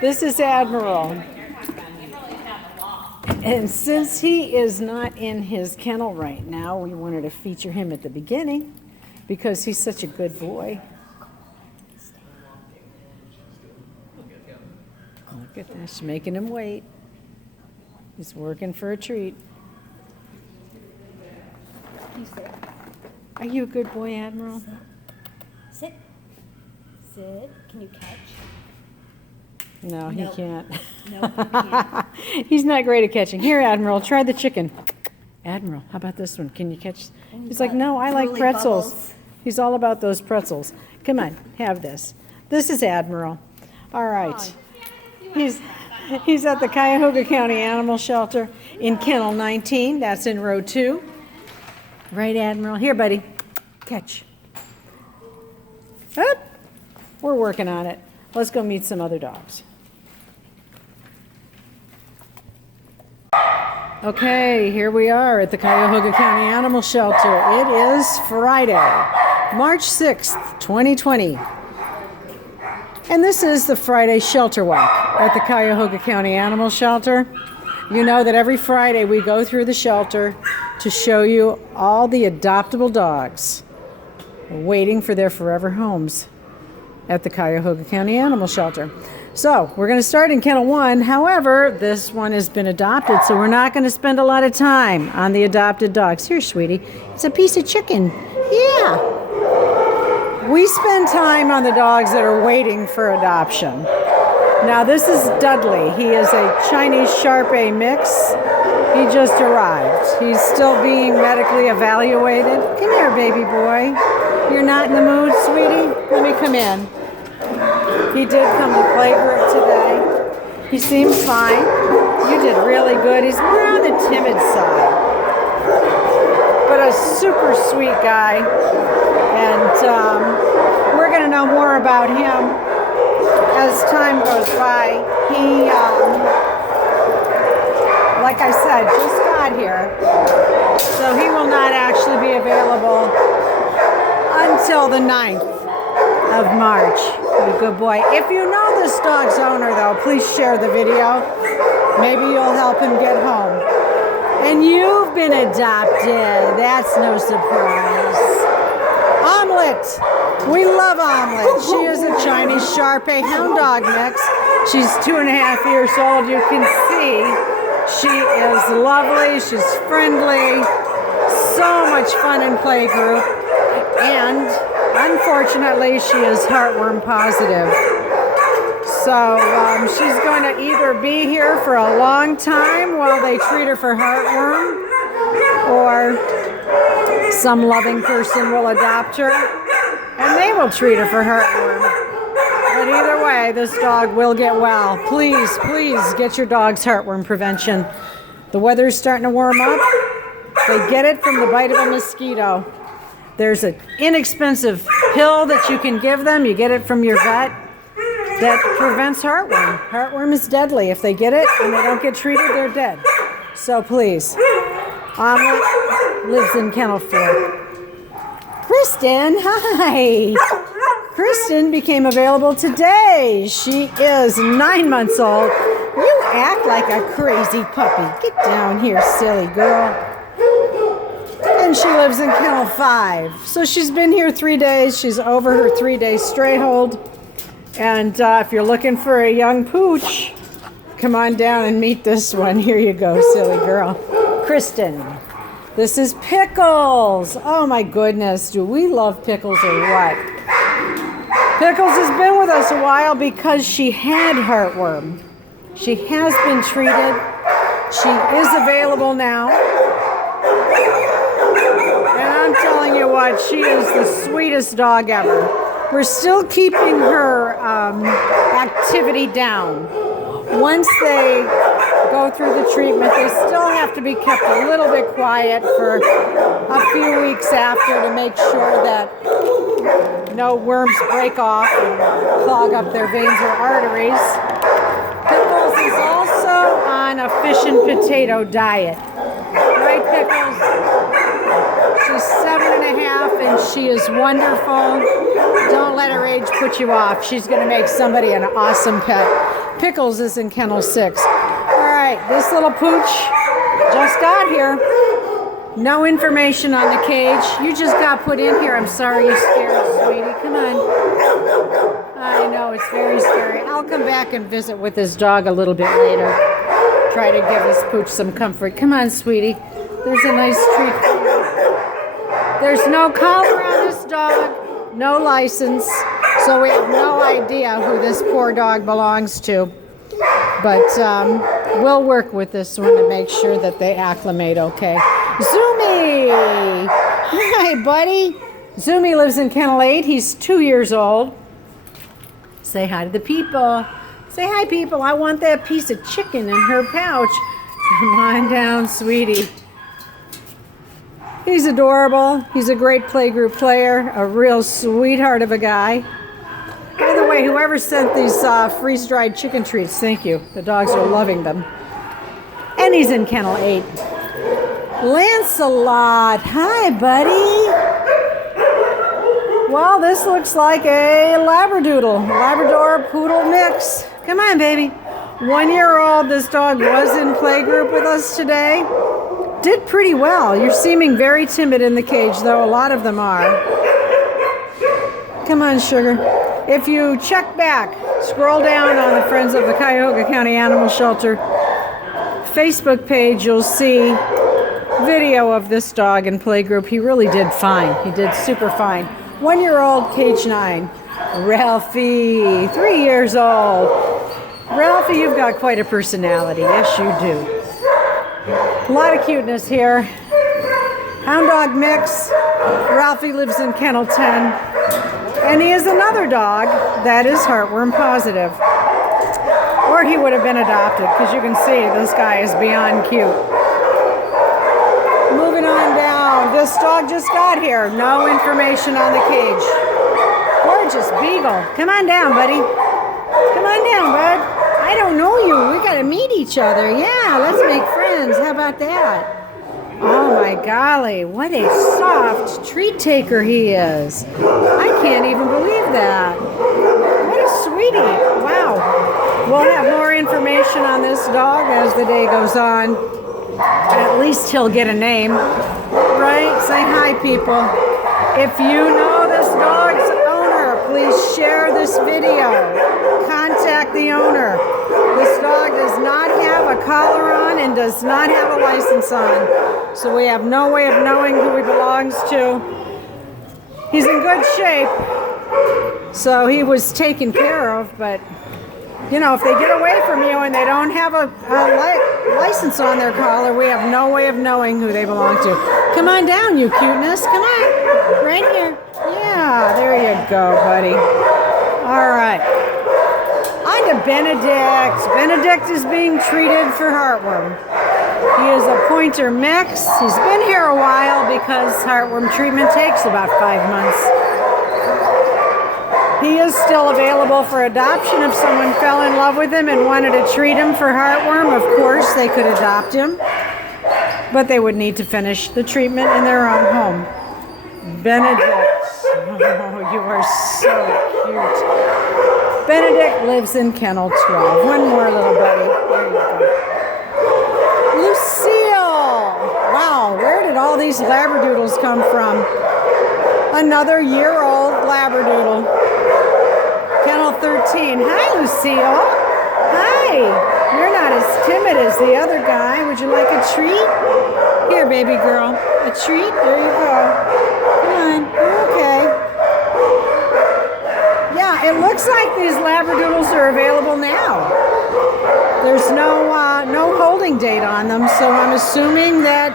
This is Admiral. And since he is not in his kennel right now, we wanted to feature him at the beginning because he's such a good boy. Look at that, she's making him wait. He's working for a treat. Are you a good boy, Admiral? Sit. Sit. Can you catch? No, he can't. No, he can't. He's not great at catching. Here, Admiral, try the chicken. Admiral, how about this one? Can you catch? He's like, no, I like pretzels. Bubbles. He's all about those pretzels. Come on, have this. This is Admiral. All right. He's at the Cuyahoga County Animal Shelter in Kennel 19. That's in row 2. Right, Admiral? Here, buddy. Catch. Up. We're working on it. Let's go meet some other dogs. Okay, here we are at the Cuyahoga County Animal Shelter. It is Friday, March 6th, 2020. And this is the Friday Shelter Walk at the Cuyahoga County Animal Shelter. You know that every Friday we go through the shelter to show you all the adoptable dogs waiting for their forever homes at the Cuyahoga County Animal Shelter. So we're going to start in Kennel 1. However, this one has been adopted, so we're not going to spend a lot of time on the adopted dogs. Here, sweetie, it's a piece of chicken. Yeah. We spend time on the dogs that are waiting for adoption. Now, this is Dudley. He is a Chinese Shar-Pei mix. He just arrived. He's still being medically evaluated. Come here, baby boy. You're not in the mood, sweetie? Let me come in. He did come to playgroup today. He seems fine. You did really good. He's more on the timid side, but a super sweet guy. And we're going to know more about him as time goes by. He, like I said, just got here, so he will not actually be available until the 9th of March. What a good boy. If you know this dog's owner, though, please share the video. Maybe you'll help him get home. And you've been adopted. That's no surprise. Omelet. We love Omelet. She is a Chinese Shar-Pei hound dog mix. She's 2.5 years old. You can see she is lovely. She's friendly. So much fun in playgroup. And unfortunately, she is heartworm positive. So she's going to either be here for a long time while they treat her for heartworm, or some loving person will adopt her and they will treat her for heartworm. But either way, this dog will get well. Please, please get your dog's heartworm prevention. The weather's starting to warm up. They get it from the bite of a mosquito. There's an inexpensive pill that you can give them. You get it from your vet that prevents heartworm. Heartworm is deadly. If they get it and they don't get treated, they're dead. So please, Omelet lives in Kennel 4. Kristen, hi. Kristen became available today. She is 9 months old. You act like a crazy puppy. Get down here, silly girl. And she lives in Kennel 5. So she's been here 3 days. She's over her 3-day stray hold. And if you're looking for a young pooch, come on down and meet this one. Here you go, silly girl. Kristen. This is Pickles. Oh my goodness, do we love Pickles or what? Pickles has been with us a while because she had heartworm. She has been treated. She is available now. And I'm telling you what, she is the sweetest dog ever. We're still keeping her activity down. Once they go through the treatment, they still have to be kept a little bit quiet for a few weeks after to make sure that no worms break off and clog up their veins or arteries. Pickles is also on a fish and potato diet. Right, Pickles? She's 7.5 and she is wonderful. Don't let her age put you off. She's going to make somebody an awesome pet. Pickles is in kennel 6. All right, this little pooch just got here. No information on the cage. You just got put in here. I'm sorry you're scared, sweetie. Come on. I know, it's very scary. I'll come back and visit with this dog a little bit later. Try to give this pooch some comfort. Come on, sweetie. There's a nice treat for you. There's no collar on this dog, no license, so we have no idea who this poor dog belongs to. But we'll work with this one to make sure that they acclimate okay. Zumi! Hi, buddy. Zumi lives in kennel 8. He's 2 years old. Say hi to the people. Say hi, people. I want that piece of chicken in her pouch. Come on down, sweetie. He's adorable. He's a great playgroup player, a real sweetheart of a guy. By the way, whoever sent these freeze-dried chicken treats, thank you. The dogs are loving them. And he's in kennel 8. Lancelot, hi, buddy. Well, this looks like a Labradoodle, Labrador Poodle mix. Come on, baby. 1 year old, this dog was in playgroup with us today. Did pretty well. You're seeming very timid in the cage, though a lot of them are. Come on, sugar. If you check back, scroll down on the Friends of the Cuyahoga County Animal Shelter Facebook page, you'll see video of this dog in playgroup. He really did fine. He did super fine. 1 year old, cage 9. Ralphie, 3 years old. Ralphie, you've got quite a personality. Yes, you do. A lot of cuteness here. Hound dog mix. Ralphie lives in kennel 10. And he is another dog that is heartworm positive. Or he would have been adopted, because you can see this guy is beyond cute. Moving on down. This dog just got here. No information on the cage. Gorgeous beagle. Come on down, buddy. Come on down, bud. I don't know you. We got to meet each other. Yeah, let's make friends. How about that? Oh my golly, what a soft treat taker he is. I can't even believe that. What a sweetie. Wow. We'll have more information on this dog as the day goes on. At least he'll get a name. Right? Say hi, people. If you know this dog's owner, please share this video. Contact the owner. This dog does not have a collar on and does not have a license on. So we have no way of knowing who he belongs to. He's in good shape. So he was taken care of, but you know, if they get away from you and they don't have a license on their collar, we have no way of knowing who they belong to. Come on down, you cuteness. Come on. Right here. Yeah, there you go, buddy. All right. On to Benedict. Benedict is being treated for heartworm. He is a pointer mix. He's been here a while because heartworm treatment takes about 5 months. He is still available for adoption. If someone fell in love with him and wanted to treat him for heartworm, of course, they could adopt him. But they would need to finish the treatment in their own home. Benedict. Oh, you are so cute. Benedict lives in kennel 12. One more little buddy. There you go. Lucille. Wow, where did all these Labradoodles come from? Another year-old Labradoodle. Kennel 13. Hi, Lucille. Hi. You're not as timid as the other guy. Would you like a treat? Here, baby girl. A treat? There you go. Come on. Okay. Yeah, it looks like these Labradoodles are available now. There's no holding date on them, so I'm assuming that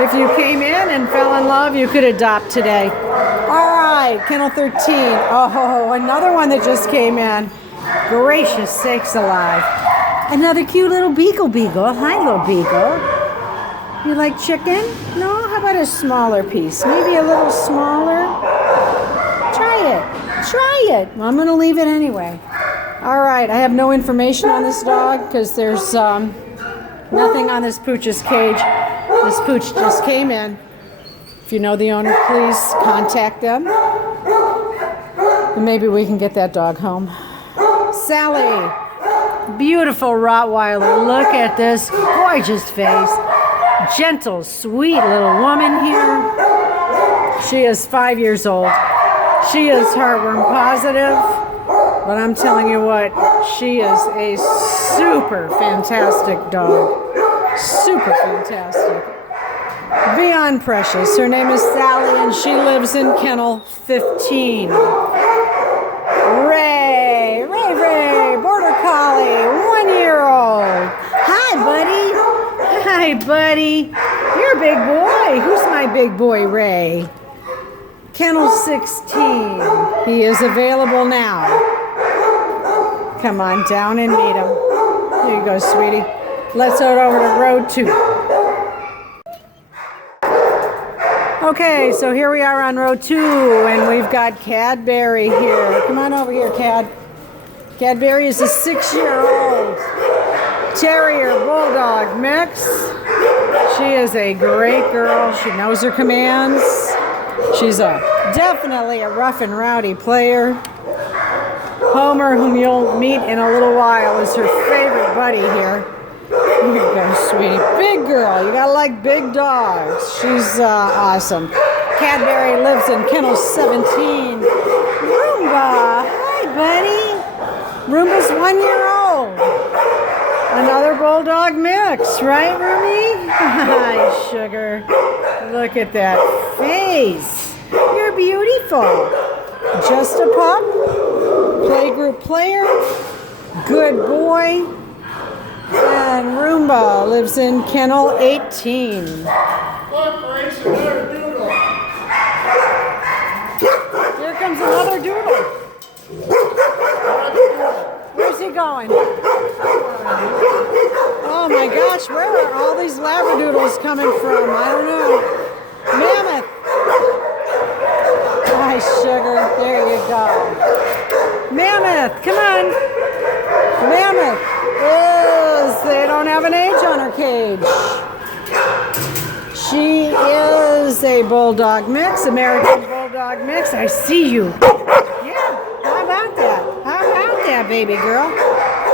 if you came in and fell in love, you could adopt today. All right, Kennel 13. Oh, another one that just came in. Gracious sakes alive. Another cute little beagle. Hi, little beagle. You like chicken? No? How about a smaller piece? Maybe a little smaller? Try it. Well, I'm going to leave it anyway. All right, I have no information on this dog because there's nothing on this pooch's cage. This pooch just came in. If you know the owner, please contact them. And maybe we can get that dog home. Sally, beautiful Rottweiler. Look at this gorgeous face. Gentle, sweet little woman here. She is 5 years old. She is heartworm positive, but I'm telling you what, she is a super fantastic dog. Super fantastic. Beyond precious. Her name is Sally, and she lives in kennel 15. Ray, Border Collie, 1-year-old. Hi, buddy. Hi, buddy. You're a big boy. Who's my big boy, Ray? Kennel 16. He is available now. Come on down and meet him. Here you go, sweetie. Let's head over to row 2. Okay, so here we are on row 2, and we've got Cadbury here. Come on over here, Cad. Cadbury is a 6-year-old Terrier Bulldog mix. She is a great girl. She knows her commands. She's definitely a rough and rowdy player. Homer, whom you'll meet in a little while, is her favorite buddy here. Here you go, sweetie. Big girl. You gotta like big dogs. She's awesome. Cadbury lives in kennel 17. Roomba. Hi, buddy. Roomba's 1-year-old. Another Bulldog mix, right, Roomy? Hi, sugar. Look at that face. You're beautiful. Just a pup. Playgroup player. Good boy. And Roomba lives in kennel 18. Here comes another doodle. Where's he going? Oh my gosh, where are all these labradoodles coming from? I don't know. Mammoth. Hi, sugar. There you go. Mammoth, come on. Mammoth. Yes, they don't have an age on her cage. She is a Bulldog mix, American Bulldog mix. I see you. Yeah, how about that? How about that, baby girl?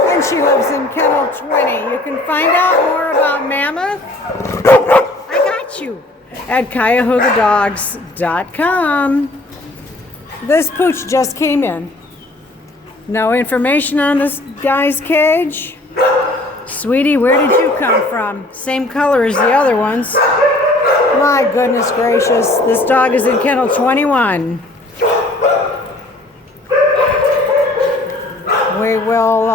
And she lives in kennel 20. You can find out more about Mammoth. I got you at CuyahogaDogs.com. This pooch just came in. No information on this guy's cage. Sweetie, where did you come from? Same color as the other ones. My goodness gracious. This dog is in kennel 21. We will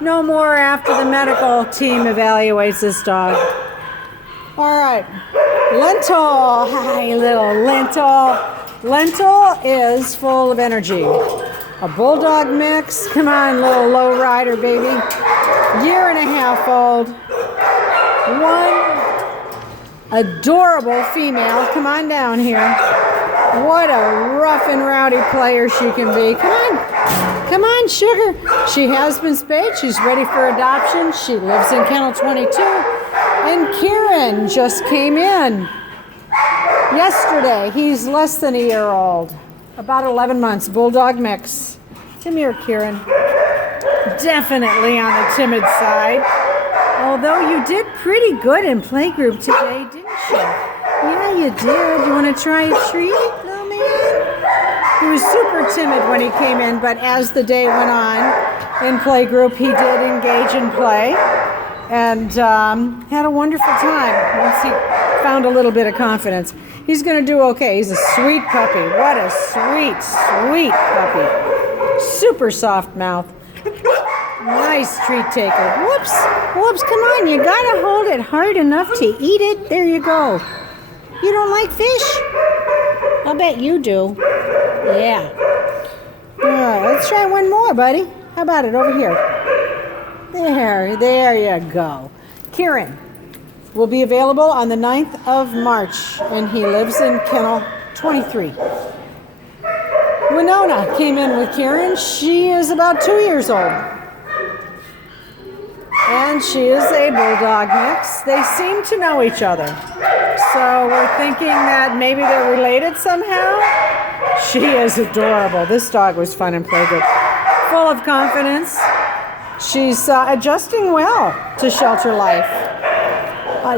know more after the medical team evaluates this dog. All right. Lentil. Hi, little Lentil. Lentil is full of energy. A Bulldog mix. Come on, little low rider, baby. 1.5 years old. One adorable female. Come on down here. What a rough and rowdy player she can be. Come on. Come on, sugar. She has been spayed. She's ready for adoption. She lives in kennel 22. And Kieran just came in yesterday. He's less than 1 year old. About 11 months. Bulldog mix. Come here, Kieran. Definitely on the timid side. Although you did pretty good in playgroup today, didn't you? Yeah, you did. You want to try a treat, little man? He was super timid when he came in, but as the day went on in playgroup, he did engage in play and had a wonderful time once he found a little bit of confidence. He's going to do okay. He's a sweet puppy. What a sweet, sweet puppy. Super soft mouth. Nice treat taker. Whoops. Whoops, come on. You got to hold it hard enough to eat it. There you go. You don't like fish? I'll bet you do. Yeah. All right, let's try one more, buddy. How about it over here? There you go. Kieran will be available on the 9th of March, and he lives in kennel 23. Winona came in with Kieran. She is about 2 years old. And she is a bulldog mix. They seem to know each other. So we're thinking that maybe they're related somehow. She is adorable. This dog was fun and playgood. Full of confidence. She's adjusting well to shelter life.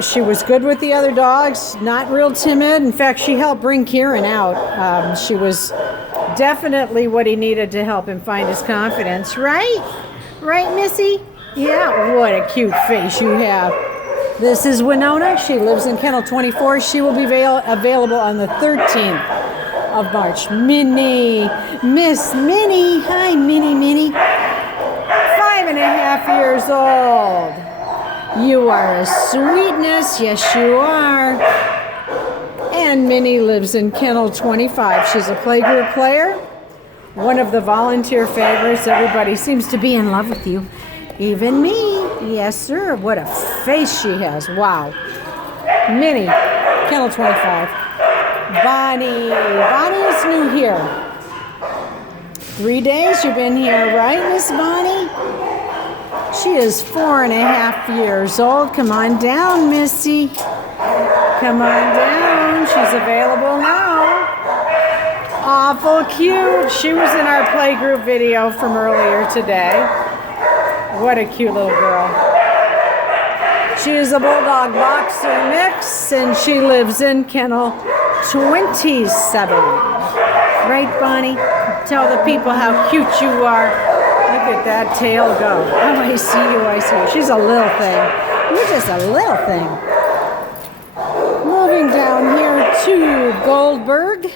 She was good with the other dogs, not real timid. In fact, she helped bring Kieran out. She was definitely what he needed to help him find his confidence. Right? Right, Missy? Yeah, what a cute face you have. This is Winona. She lives in kennel 24. She will be available on the 13th of March. Minnie, Miss Minnie. Hi, Minnie. 5.5 years old. You are a sweetness. Yes, you are. And Minnie lives in kennel 25. She's a playgroup player. One of the volunteer favorites. Everybody seems to be in love with you. Even me. Yes, sir. What a face she has. Wow. Minnie, kennel 25. Bonnie. Bonnie is new here. 3 days you've been here, right, Miss Bonnie? She is 4.5 years old. Come on down, Missy. Come on down. She's available now. Awful cute. She was in our playgroup video from earlier today. What a cute little girl. She is a bulldog boxer mix, and she lives in kennel 27. Right, Bonnie? Tell the people how cute you are. Look at that tail go. Oh, I see you. She's a little thing. You're just a little thing. Moving down here to Goldberg.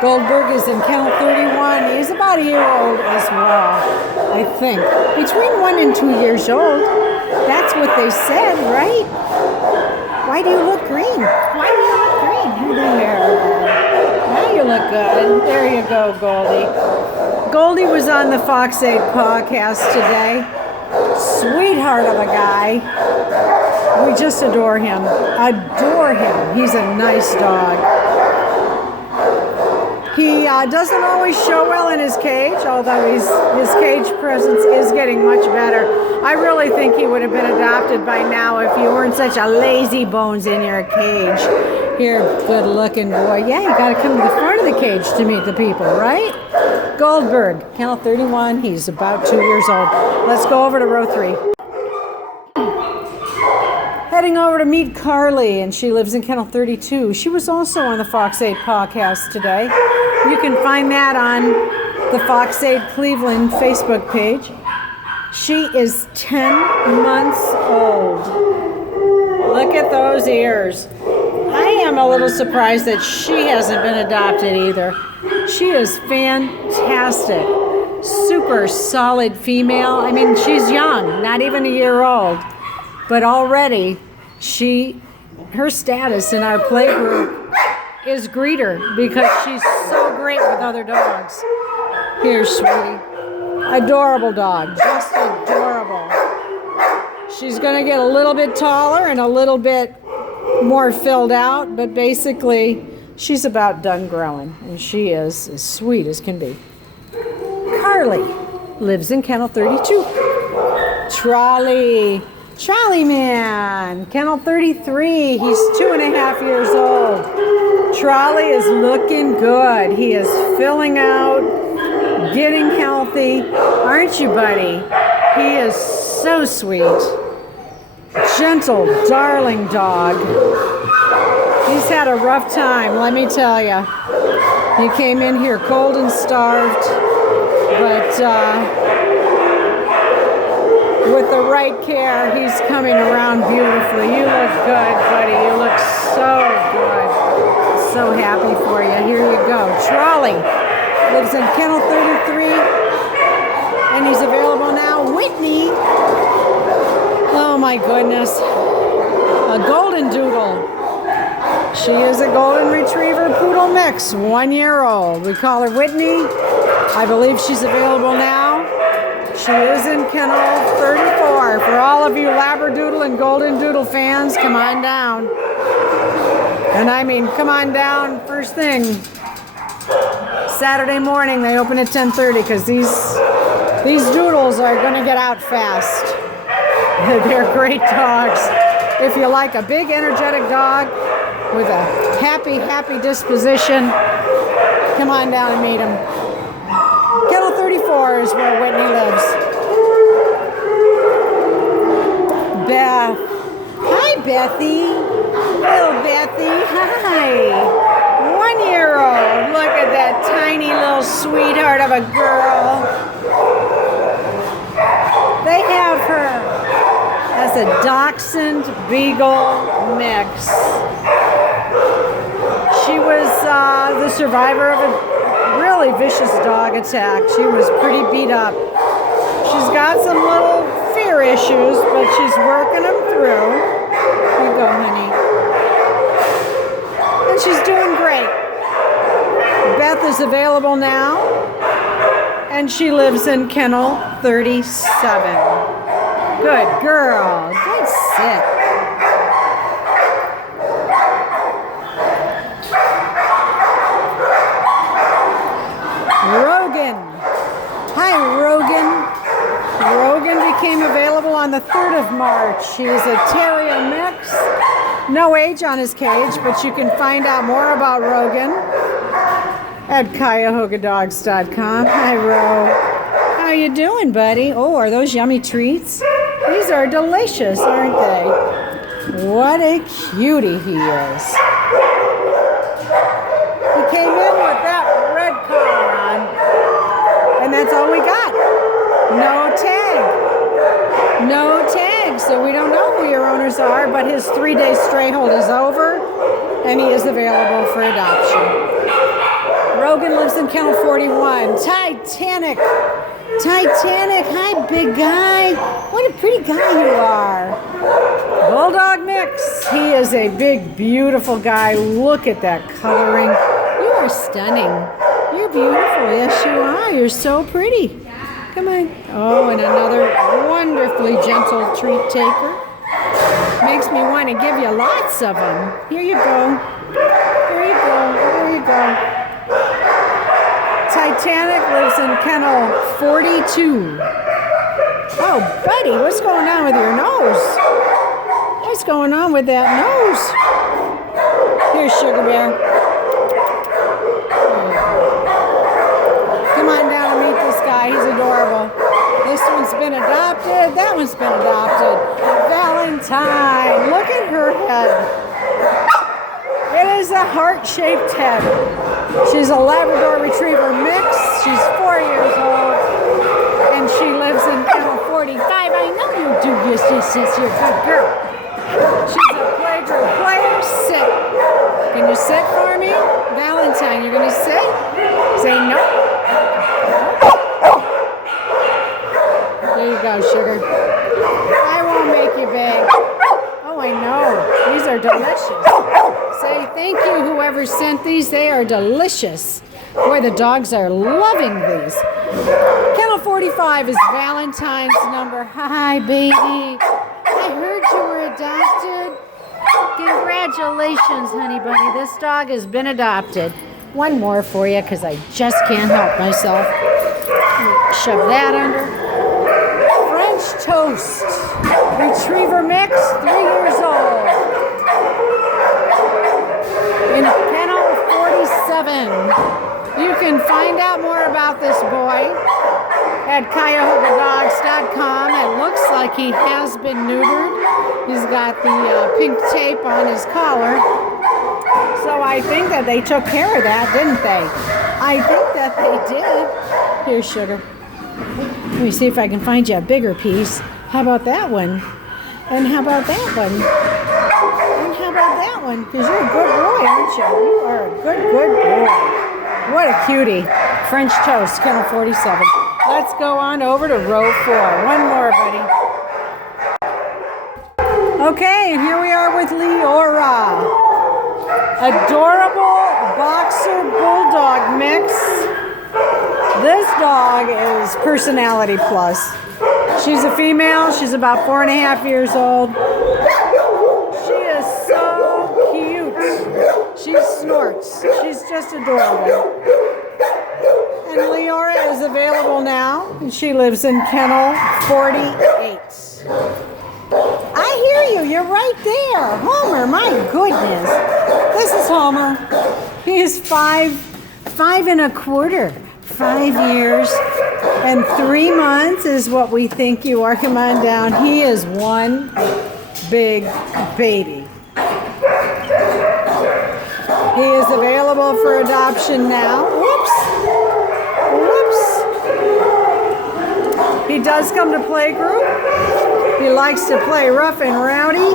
Goldberg is in kennel 31. He's about a year old as well, I think. Between 1 and 2 years old. That's what they said, right? Why do you look green? Why do you look green? There. Now you look good. There you go, Goldie. Goldie was on the Fox 8 podcast today. Sweetheart of a guy. We just adore him. Adore him. He's a nice dog. He doesn't always show well in his cage, although his cage presence is getting much better. I really think he would have been adopted by now if you weren't such a lazy bones in your cage. You're a good-looking boy. Yeah, you got to come to the front of the cage to meet the people, right? Goldberg, kennel 31. He's about 2 years old. Let's go over to row 3. Heading over to meet Carly, and she lives in kennel 32. She was also on the Fox 8 podcast today. You can find that on the Fox 8 Cleveland Facebook page. She is 10 months old. Look at those ears. I am a little surprised that she hasn't been adopted either. She is fantastic. Super solid female. I mean, she's young, not even a year old. But already, her status in our playgroup is greeter because she's so great with other dogs. Here, sweetie. Adorable dog. Just adorable. She's going to get a little bit taller and a little bit more filled out, but basically, she's about done growing, and she is as sweet as can be. Carly lives in kennel 32. Trolley Man, kennel 33. He's 2.5 years old. Trolley is looking good. He is filling out, getting healthy. Aren't you, buddy? He is so sweet. Gentle, darling dog. He's had a rough time, let me tell you. He came in here cold and starved, but with the right care, he's coming around beautifully. You look good, buddy. You look so good. So happy for you. Here you go. Trolley lives in kennel 33, and he's available now. Whitney. Oh my goodness. A golden doodle. She is a golden retriever poodle mix, 1 year old. We call her Whitney. I believe she's available now. She is in kennel 34. For all of you Labradoodle and Golden Doodle fans, come on down. And I mean, come on down first thing. Saturday morning, they open at 10:30 because these doodles are going to get out fast. They're great dogs. If you like a big, energetic dog with a happy disposition, come on down and meet him. Kennel 34 is where Whitney lives. Beth. Hi, Bethy. Little Bethy. Hi. 1-year-old. Look at that tiny little sweetheart of a girl. They have her as a Dachshund Beagle mix. She was the survivor of a really vicious dog attack. She was pretty beat up. She's got some little fear issues, but she's working them through. Here you go, honey. And she's doing great. Beth is available now, and she lives in Kennel 37. Good girl. Good sit. Rogan. Hi, Rogan. Rogan became available on the 3rd of March. He's a terrier mix. No age on his cage, but you can find out more about Rogan at CuyahogaDogs.com. Hi, Ro. How you doing, buddy? Oh, are those yummy treats? These are delicious, aren't they? What a cutie he is. He came in with that red collar on, and that's all we got. No tag. No tag, so we don't know who your owners are, but his 3-day stray hold is over, and he is available for adoption. Rogan lives in Kennel 41. Titanic. Titanic. Hi, big guy. What a pretty guy you are. Bulldog mix. He is a big, beautiful guy. Look at that coloring. You are stunning. You're beautiful. Yes, you are. You're so pretty. Come on. Oh, and another wonderfully gentle treat taker. Makes me want to give you lots of them. Here you go. Here you go. There you go. Titanic lives in Kennel 42. Oh, buddy, what's going on with your nose? What's going on with that nose? Here's Sugar Bear. Come on down and meet this guy. He's adorable. This one's been adopted. That one's been adopted. Valentine. Look at her head. It is a heart-shaped head. She's a Labrador Retriever mix. She's 4 years old, and she lives in Kennel 45. I know you do. Yes, you're a good girl. She's a playgroup player. Sit. Can you sit for me? Valentine, you're going to sit? Say no. There you go, sugar. I won't make you beg. Oh, I know. These are delicious. Say thank you, whoever sent these. They are delicious. Boy, the dogs are loving these. Kennel 45 is Valentine's number. Hi, baby. I heard you were adopted. Congratulations, honey bunny. This dog has been adopted. One more for you, because I just can't help myself. Shove that under. French toast. Retriever mix, 3 years old. In Kennel 47. You can find out more about this boy at CuyahogaDogs.com. It looks like he has been neutered. He's got the pink tape on his collar. So I think that they took care of that, didn't they? I think that they did. Here's Sugar. Let me see if I can find you a bigger piece. How about that one? And how about that one? And how about that one? Because you're a good boy, aren't you? You are a good boy. What a cutie. French toast, Kennel 47. Let's go on over to row 4. One more, buddy. Okay, and here we are with Leora. Adorable boxer bulldog mix. This dog is personality plus. She's a female. She's about 4.5 years old. She is so cute. She snorts. She's just adorable. And Leora is available now. And she lives in Kennel 48. I hear you. You're right there. Homer, my goodness. This is Homer. He is 5.25. 5 years and 3 months is what we think you are. Come on down. He is one big baby. He is available for adoption now. Whoops. He does come to playgroup. He likes to play rough and rowdy,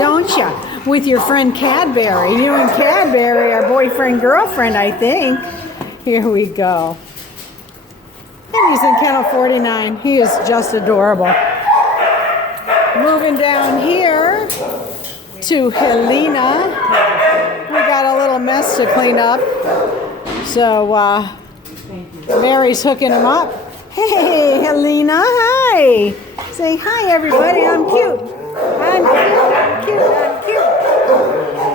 don't ya? With your friend Cadbury. You and Cadbury are boyfriend, girlfriend, I think. Here we go. And he's in kennel 49. He is just adorable. Moving down here to Helena. We got a little mess to clean up. So Mary's hooking him up. Hey, Helena, hi. Say hi, everybody. I'm cute. I'm cute.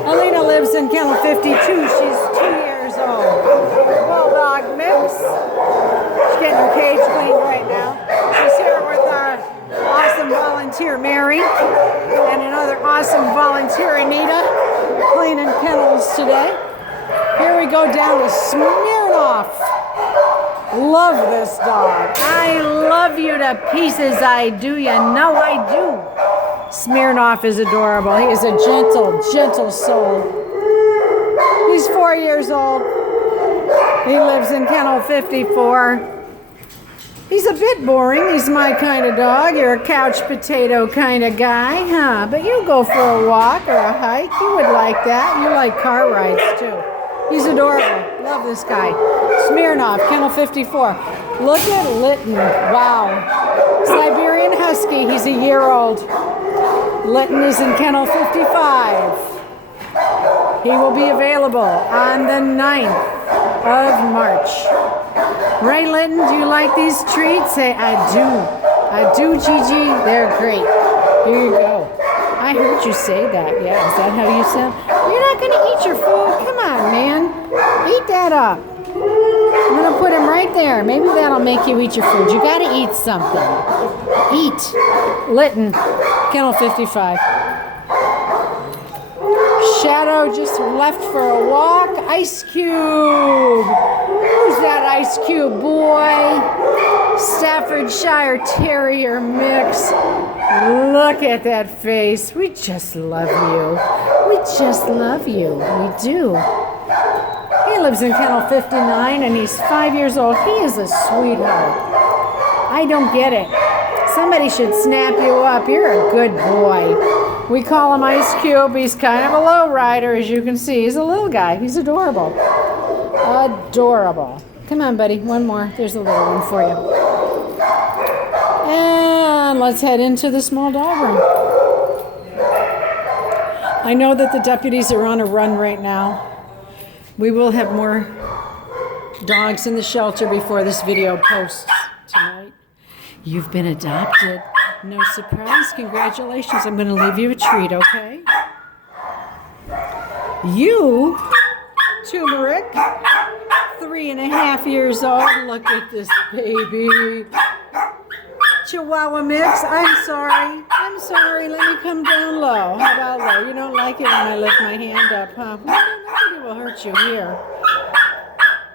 Helena lives in kennel 52. She's 2 years old. Bulldog mix. She's getting her cage cleaned right now. She's here with our awesome volunteer, Mary, and another awesome volunteer, Anita, cleaning kennels today. Here we go down to Smirnoff. Love this dog. I love you to pieces, I do. You know I do. Smirnoff is adorable. He is a gentle soul. He's 4 years old. He lives in kennel 54. He's a bit boring. He's my kind of dog. You're a couch potato kind of guy, huh? But you go for a walk or a hike. You would like that. You like car rides, too. He's adorable. Love this guy. Smirnoff, kennel 54. Look at Lytton. Wow. Siberian Husky. He's a year old. Lytton is in kennel 55. He will be available on the 9th of March. Right, Lytton? Do you like these treats? Say, I do. I do, Gigi. They're great. Here you go. I heard you say that. Yeah, is that how you sound? You're not going to eat your food? Come on, man. Eat that up. I'm going to put him right there. Maybe that'll make you eat your food. You got to eat something. Eat. Lytton, kennel 55. Shadow just left for a walk. Ice Cube. Who's that Ice Cube boy? Staffordshire Terrier mix. Look at that face. We just love you. We just love you. We do. He lives in kennel 59 and he's 5 years old. He is a sweetheart. I don't get it. Somebody should snap you up. You're a good boy. We call him Ice Cube. He's kind of a low rider, as you can see. He's a little guy. He's adorable. Adorable. Come on, buddy. One more. There's a little one for you. And let's head into the small dog room. I know that the deputies are on a run right now. We will have more dogs in the shelter before this video posts tonight. You've been adopted. No surprise. Congratulations. I'm going to leave you a treat, okay? You, Turmeric, 3.5 years old. Look at this baby. Chihuahua mix. I'm sorry. Let me come down low. How about low? You don't like it when I lift my hand up, huh? Nobody will hurt you here.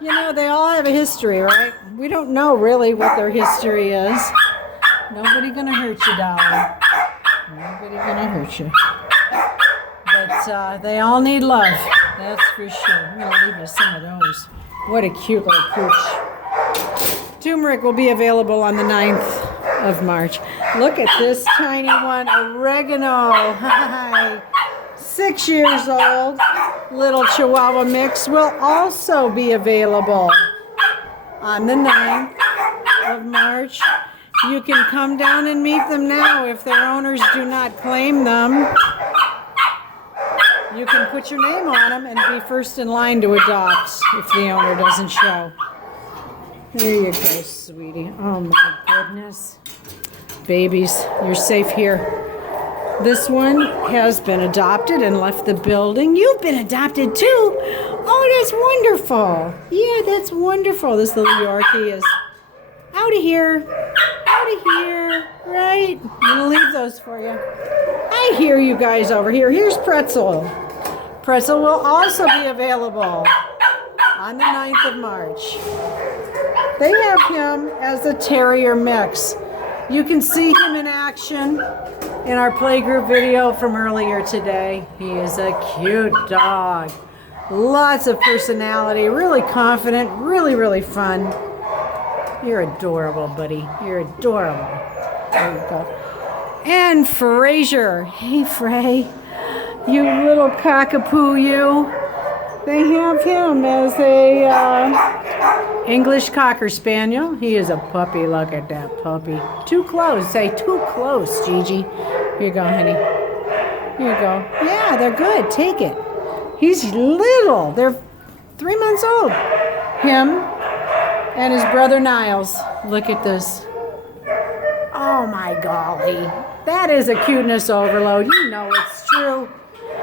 You know, they all have a history, right? We don't know really what their history is. Nobody gonna hurt you, darling. Nobody gonna hurt you. But they all need love. That's for sure. I'm gonna leave you some of those. What a cute little pooch. Turmeric will be available on the 9th of March. Look at this tiny one, Oregano. Hi. 6 years old. Little Chihuahua mix will also be available on the 9th of March. You can come down and meet them now if their owners do not claim them. You can put your name on them and be first in line to adopt if the owner doesn't show. There you go, sweetie. Oh my goodness. Babies, you're safe here. This one has been adopted and left the building. You've been adopted too. Oh, that's wonderful. Yeah, that's wonderful. This little Yorkie is out of here. Out of here, right? I'm gonna leave those for you. I hear you guys over here. Here's Pretzel. Pretzel will also be available on the 9th of March. They have him as a terrier mix. You can see him in action in our playgroup video from earlier today. He is a cute dog. Lots of personality, really confident, really, really fun. You're adorable, buddy. You're adorable. There you go. And Frazier. Hey, Frey. You little cockapoo, you. They have him as a English Cocker Spaniel. He is a puppy. Look at that puppy. Too close. Say too close, Gigi. Here you go, honey. Here you go. Yeah, they're good. Take it. He's little. They're 3 months old. Him and his brother Niles. Look at this. Oh my golly. That is a cuteness overload. You know it's true.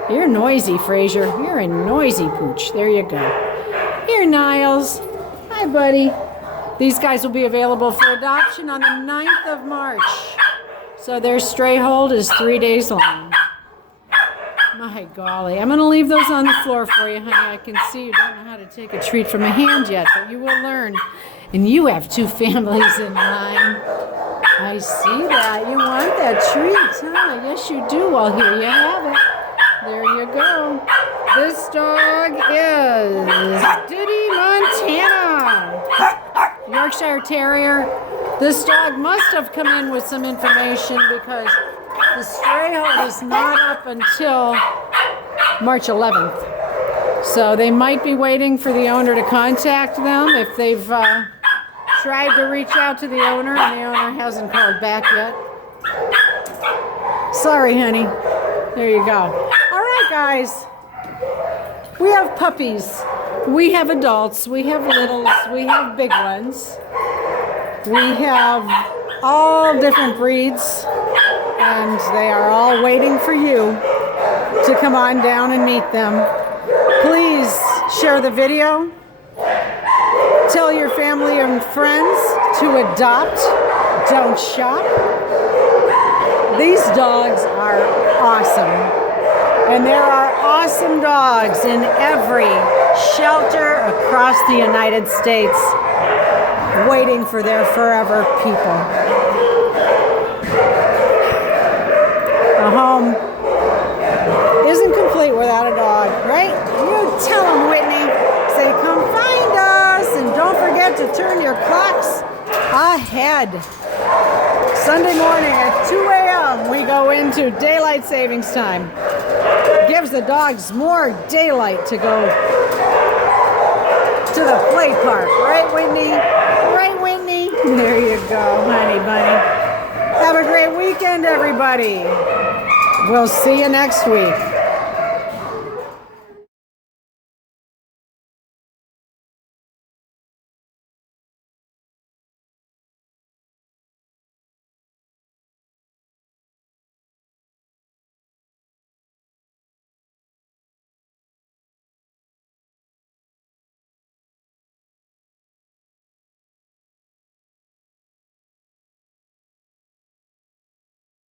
You're noisy, Frazier. You're a noisy pooch. There you go. Here, Niles. Hi, buddy. These guys will be available for adoption on the 9th of March. So their stray hold is 3 days long. My golly. I'm going to leave those on the floor for you, honey. I can see you don't know how to take a treat from a hand yet, but you will learn. And you have 2 families in line. I see that. You want that treat, huh? Yes, you do. Well, here you have it. There you go. This dog is Diddy Montana. Yorkshire Terrier. This dog must have come in with some information because the stray hold is not up until March 11th. So they might be waiting for the owner to contact them if they've tried to reach out to the owner and the owner hasn't called back yet. Sorry, honey. There you go. All right, guys. We have puppies. We have adults. We have littles. We have big ones. We have all different breeds. And they are all waiting for you to come on down and meet them. Please share the video. Tell your family and friends to adopt. Don't shop. These dogs are awesome. And there are awesome dogs in every shelter across the United States waiting for their forever people. A home isn't complete without a dog, right? You tell them, Whitney. Say, come find us, and don't forget to turn your clocks ahead. Sunday morning at 2 a.m. we go into daylight savings time. Gives the dogs more daylight to go to the play park. Right, Whitney? Right, Whitney? There you go, honey bunny. Have a great weekend, everybody. We'll see you next week.